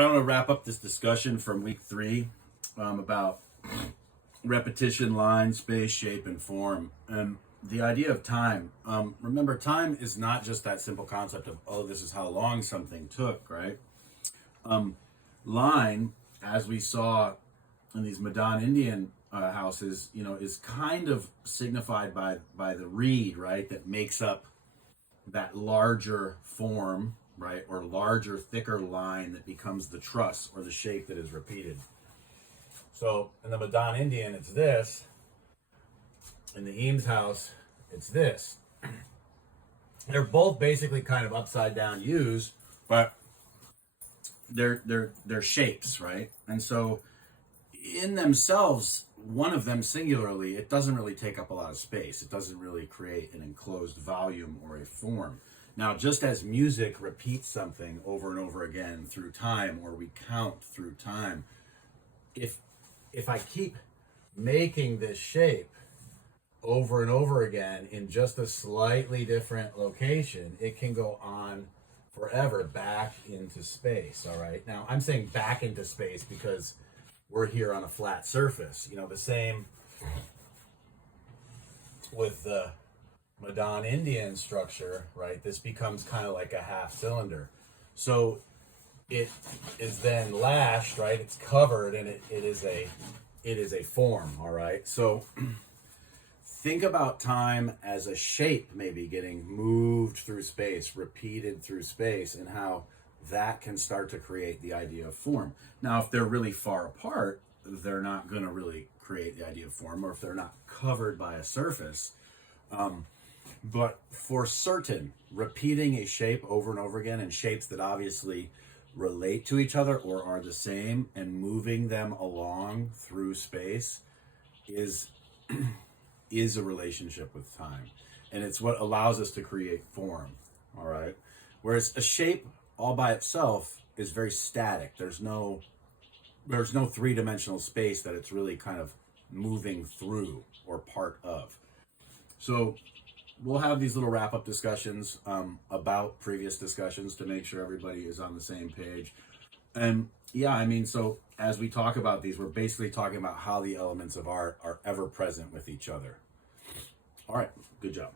I want to wrap up this discussion from week 3 about repetition, line, space, shape, and form. And the idea of time. Remember, time is not just that simple concept of, oh, this is how long something took, right? Line, as we saw in these Madan Indian houses, is kind of signified by the reed, right? That makes up that larger form, right? Or larger, thicker line that becomes the truss or the shape that is repeated. So in the Madan Indian, it's this. In the Eames house, it's this. They're both basically kind of upside down U's, but they're shapes, right? And so in themselves, one of them singularly, it doesn't really take up a lot of space. It doesn't really create an enclosed volume or a form. Now, just as music repeats something over and over again through time, or we count through time, if I keep making this shape over and over again in just a slightly different location, it can go on forever back into space, all right? Now, I'm saying back into space because we're here on a flat surface. The same with the Madan Indian structure, right? This becomes kind of like a half cylinder. So it is then lashed, right? It's covered, and it is a form, all right? So think about time as a shape maybe getting moved through space, repeated through space, and how that can start to create the idea of form. Now, if they're really far apart, they're not going to really create the idea of form, or if they're not covered by a surface. But for certain, repeating a shape over and over again, and shapes that obviously relate to each other or are the same, and moving them along through space is a relationship with time. And it's what allows us to create form, all right? Whereas a shape all by itself is very static. There's no three-dimensional space that it's really kind of moving through or part of. So we'll have these little wrap-up discussions about previous discussions to make sure everybody is on the same page. And yeah, so as we talk about these, we're basically talking about how the elements of art are ever present with each other. All right, good job.